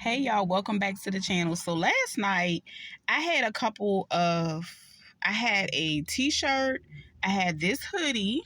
Hey y'all, welcome back to the channel. So last night I had I had a t-shirt, I had this hoodie,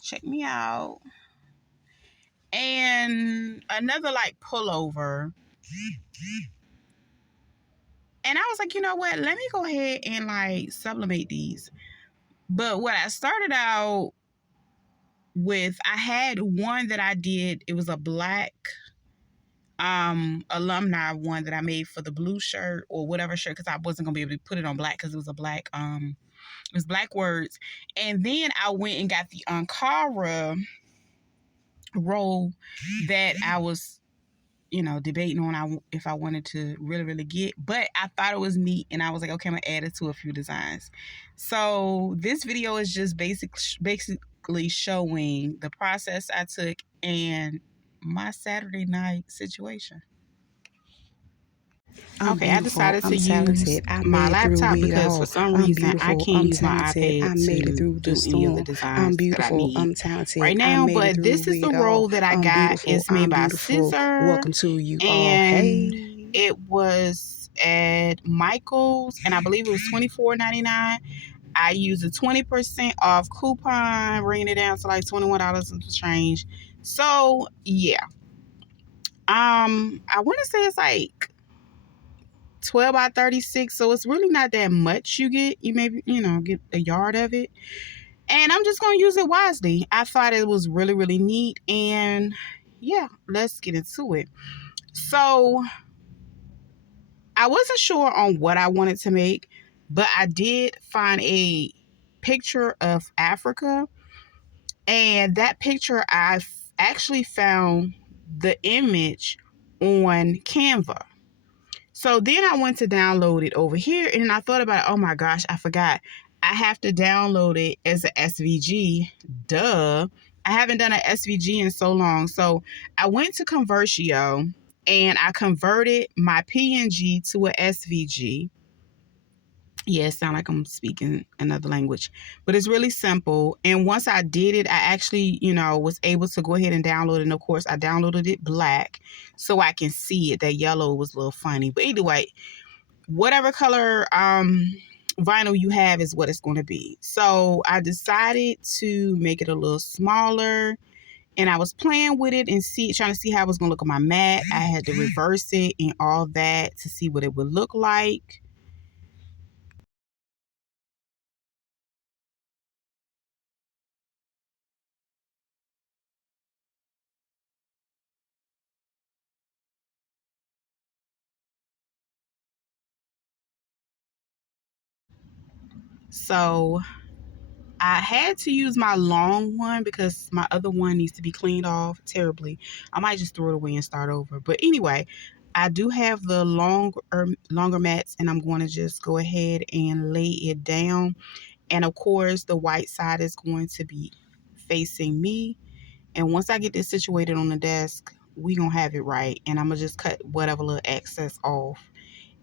check me out, and another like pullover. And I was like, you know what? Let me go ahead and like sublimate these. But what I started out with, I had one that I did, it was a black alumni one that I made for the blue shirt or whatever shirt, because I wasn't gonna be able to put it on black because it was a black it was black words. And then I went and got the Ankara roll that I was debating on if I wanted to really get, but I thought it was neat and I was like, okay, I'm gonna add it to a few designs. So this video is just basically showing the process I took and my Saturday night situation. I'm Okay, I beautiful. decided to I'm use talented. I my made it through laptop with a because for hole. some I'm reason I beautiful. can't I'm use my talented. iPad I made it to through the do any of the storm. I'm designs that I beautiful. need I'm talented. right I now. made it But through this is with the it all. roll that I I'm got. beautiful. It's made I'm by beautiful. Scissor, Welcome to you all. and Hey. it was at Michael's, and I believe it was $24.99. I used a 20% off coupon, bringing it down to like $21 and some change. So yeah, I want to say it's like 12 by 36, so it's really not that much you get. You maybe get a yard of it, and I'm just gonna use it wisely. I thought it was really neat, and yeah, let's get into it. So I wasn't sure on what I wanted to make, but I did find a picture of Africa, and that picture I actually found the image on Canva. So then I went to download it over here, and I thought about it. Oh my gosh, I forgot. I have to download it as an SVG. Duh. I haven't done an SVG in so long. So I went to Convertio and I converted my PNG to a SVG. Yeah, it sounds like I'm speaking another language, but it's really simple. And once I did it, I actually, was able to go ahead and download it. And of course, I downloaded it black so I can see it. That yellow was a little funny, but either way, whatever color vinyl you have is what it's going to be. So I decided to make it a little smaller, and I was playing with it and trying to see how it was going to look on my mat. I had to reverse it and all that to see what it would look like. So I had to use my long one because my other one needs to be cleaned off terribly. I might just throw it away and start over. But anyway, I do have the longer mats, and I'm going to just go ahead and lay it down. And of course, the white side is going to be facing me. And once I get this situated on the desk, we gonna have it right. And I'm gonna just cut whatever little excess off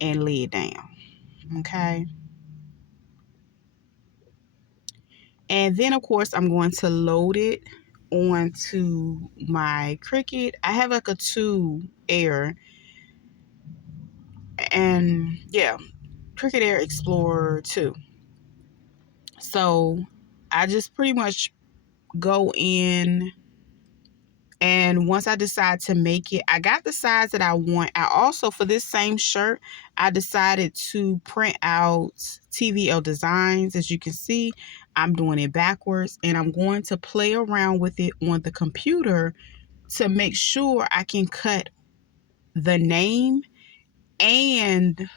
and lay it down. Okay. And then, of course, I'm going to load it onto my Cricut. I have like a 2 Air, and yeah, Cricut Air Explorer 2. So I just pretty much go in, and once I decide to make it, I got the size that I want. I also, for this same shirt, I decided to print out TVL designs. As you can see, I'm doing it backwards, and I'm going to play around with it on the computer to make sure I can cut the name and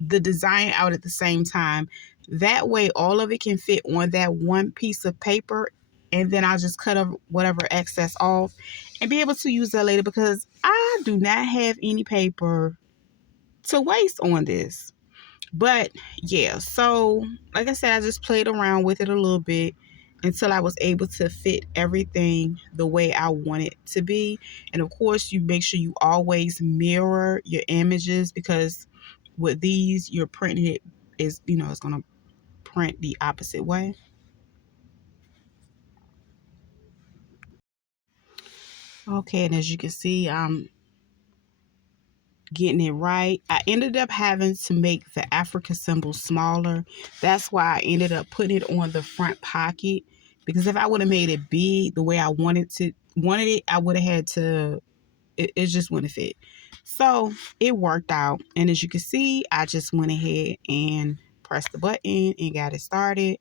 the design out at the same time. That way, all of it can fit on that one piece of paper, and then I'll just cut whatever excess off and be able to use that later, because I do not have any paper to waste on this. But yeah, so like I said, I just played around with it a little bit until I was able to fit everything the way I want it to be. And of course, you make sure you always mirror your images, because with these, you're printing it it's going to print the opposite way. Okay, and as you can see, I'm getting it right. I ended up having to make the Africa symbol smaller. That's why I ended up putting it on the front pocket, because if I would have made it big the way I wanted it, I would have had to, it just wouldn't fit. So it worked out. And as you can see, I just went ahead and pressed the button and got it started.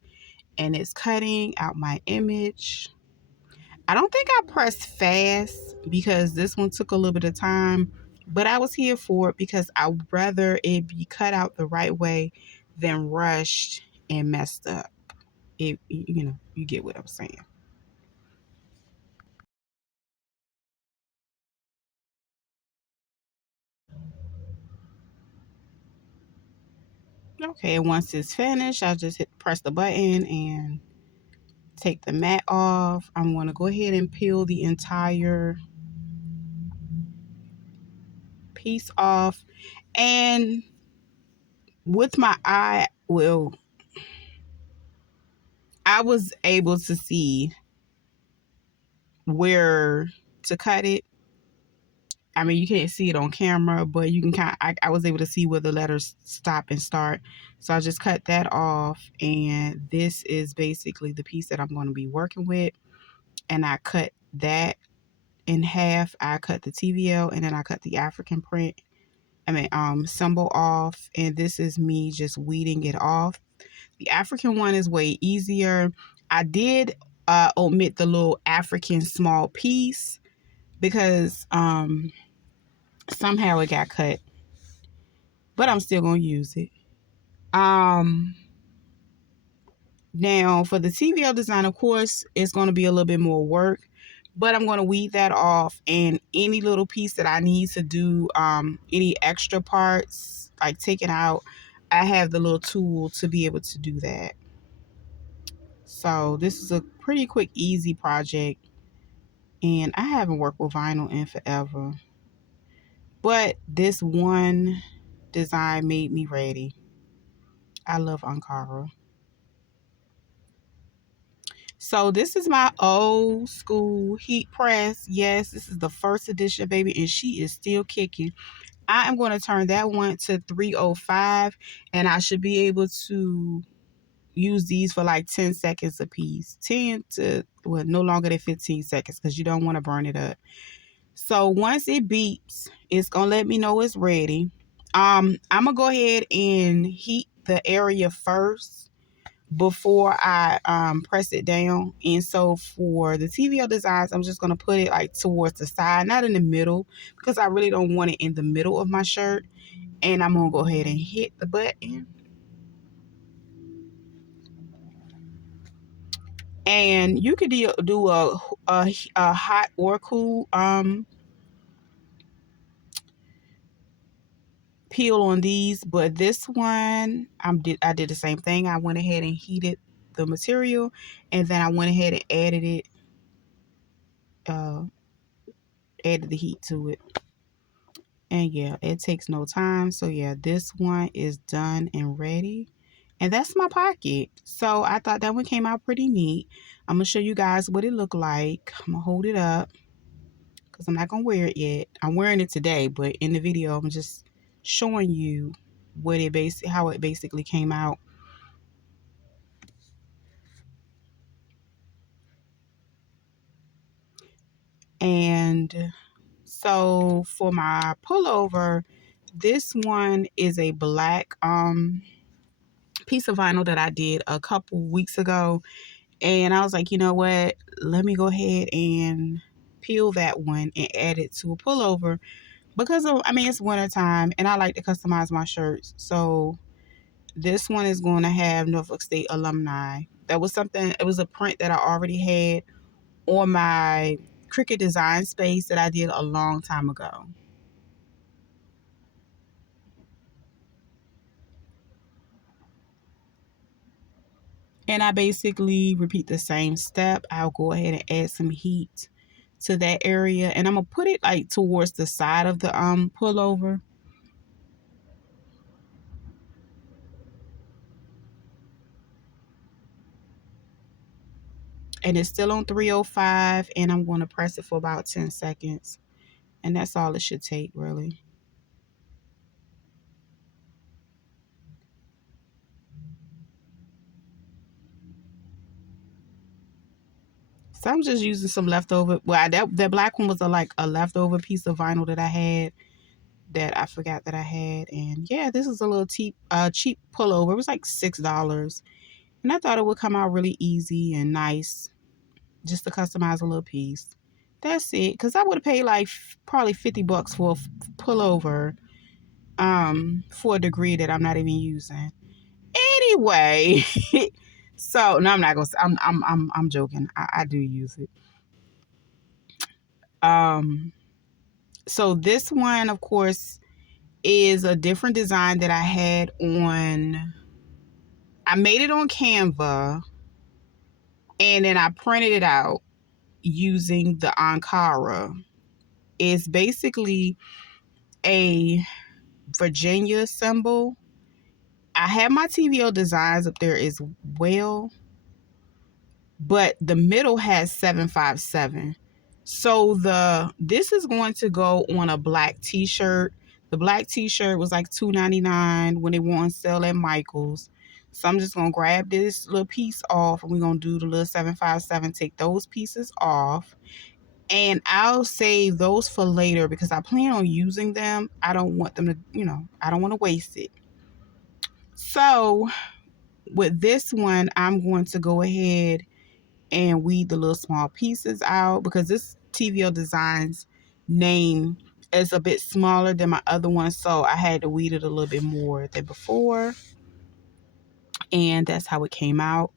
And it's cutting out my image. I don't think I pressed fast because this one took a little bit of time, but I was here for it because I'd rather it be cut out the right way than rushed and messed up. You get what I'm saying. Okay, once it's finished, I just press the button and take the mat off. I'm going to go ahead and peel the entire piece off. And with my eye, well, I was able to see where to cut it. I mean, you can't see it on camera, but you can I was able to see where the letters stop and start. So I just cut that off. And this is basically the piece that I'm going to be working with. And I cut that in half. I cut the TVL and then I cut the African print. Symbol off. And this is me just weeding it off. The African one is way easier. I did omit the little African small piece because somehow it got cut, but I'm still gonna use it. Um, Now for the TVL design, of course, it's gonna be a little bit more work, but I'm gonna weed that off, and any little piece that I need to do, any extra parts, like take it out, I have the little tool to be able to do that. So this is a pretty quick, easy project, and I haven't worked with vinyl in forever, but this one design made me ready. I love Ankara. So this is my old school heat press. Yes, this is the first edition, baby, and she is still kicking. I am going to turn that one to 305, and I should be able to use these for like 10 seconds a piece. 10 to, well, no longer than 15 seconds because you don't want to burn it up. So once it beeps, it's going to let me know it's ready. I'm going to go ahead and heat the area first before I press it down. And so for the TVL designs, I'm just going to put it like towards the side, not in the middle, because I really don't want it in the middle of my shirt. And I'm going to go ahead and hit the button. And you could do a hot or cool peel on these, but this one I did the same thing. I went ahead and heated the material, and then I went ahead and uh, added the heat to it. And yeah, it takes no time. So yeah, this one is done and ready. And that's my pocket. So I thought that one came out pretty neat. I'm going to show you guys what it looked like. I'm going to hold it up because I'm not going to wear it yet. I'm wearing it today, but in the video, I'm just showing you how it basically came out. And so for my pullover, this one is a black piece of vinyl that I did a couple weeks ago. And I was like, you know what? Let me go ahead and peel that one and add it to a pullover because it's wintertime and I like to customize my shirts. So this one is going to have Norfolk State alumni. That was something, it was a print that I already had on my Cricut design space that I did a long time ago. And I basically repeat the same step. I'll go ahead and add some heat to that area, and I'm gonna put it like towards the side of the pullover. And it's still on 305, and I'm going to press it for about 10 seconds, and that's all it should take, really. So I'm just using some leftover. Well, that black one was a leftover piece of vinyl that I had that I forgot that I had. And yeah, this is a little cheap pullover. It was like $6. And I thought it would come out really easy and nice just to customize a little piece. That's it. Because I would have paid like probably $50 for a pullover for a degree that I'm not even using. Anyway, so no, I'm not gonna. I'm joking. I do use it. So this one, of course, is a different design that I had on. I made it on Canva, and then I printed it out using the Ankara. It's basically a Virginia symbol. I have my TVO designs up there as well, but the middle has 757. So this is going to go on a black t-shirt. The black t-shirt was like $2.99 when they were on sale at Michael's. So I'm just gonna grab this little piece off and we're gonna do the little 757, take those pieces off. And I'll save those for later because I plan on using them. I don't want them to, I don't want to waste it. So with this one, I'm going to go ahead and weed the little small pieces out because this TVO Designs name is a bit smaller than my other one, so I had to weed it a little bit more than before, and that's how it came out.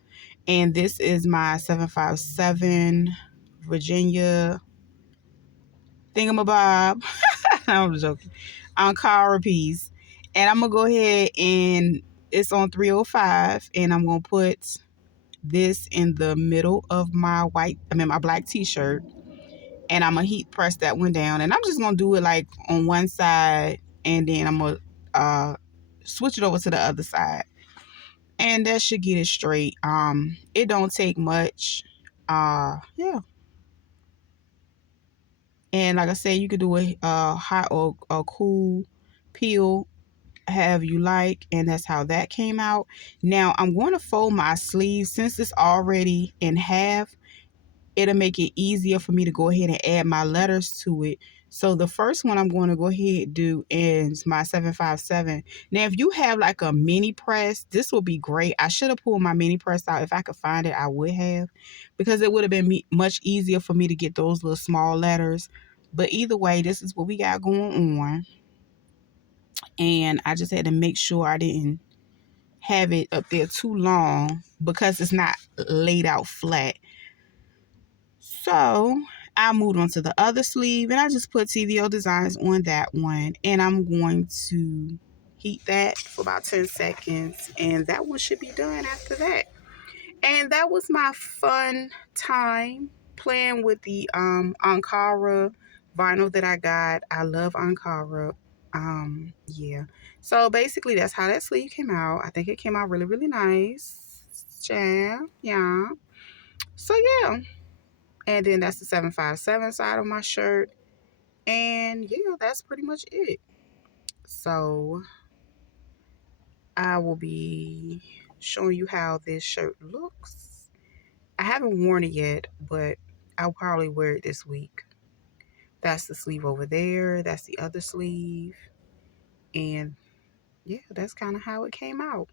And this is my 757 Virginia thingamabob. I'm joking. Ankara piece, and I'm gonna go ahead and it's on 305, and I'm gonna put this in the middle of my my black t-shirt, and I'm gonna heat press that one down, and I'm just gonna do it like on one side, and then I'm gonna switch it over to the other side, and that should get it straight. It don't take much. Yeah. And like I said, you could do a hot or a cool peel, however you like, and that's how that came out. Now I'm going to fold my sleeves since it's already in half. It'll make it easier for me to go ahead and add my letters to it. So the first one I'm going to go ahead and do is my 757. Now, if you have like a mini press, this will be great. I should have pulled my mini press out. If I could find it, I would have, because it would have been much easier for me to get those little small letters. But either way, this is what we got going on. And I just had to make sure I didn't have it up there too long because it's not laid out flat. So I moved on to the other sleeve and I just put TVO Designs on that one, and I'm going to heat that for about 10 seconds, and that one should be done after that. And that was my fun time playing with the Ankara vinyl that I got. I love Ankara. Yeah. So basically that's how that sleeve came out. I think it came out really, really nice. Yeah. So yeah. And then that's the 757 side of my shirt. And yeah, that's pretty much it. So I will be showing you how this shirt looks. I haven't worn it yet, but I'll probably wear it this week. That's the sleeve over there. That's the other sleeve. And yeah, that's kind of how it came out.